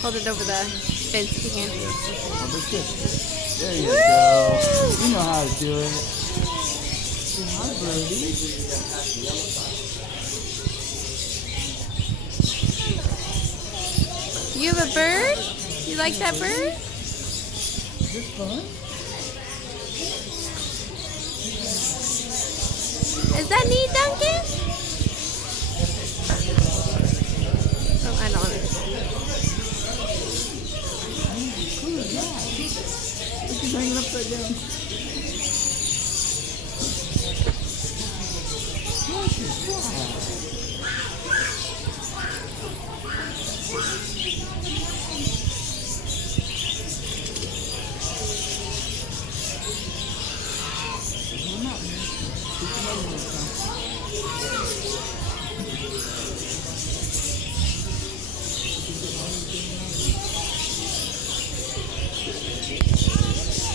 Hold it over the fence if you can. Hold it good. There you go. You know how to do it. Hi, birdie. You have a bird? You like that bird? Is this fun? Is that neat, Duncan? Oh, I don't understand. Cool as that. Look, he's hanging upside down.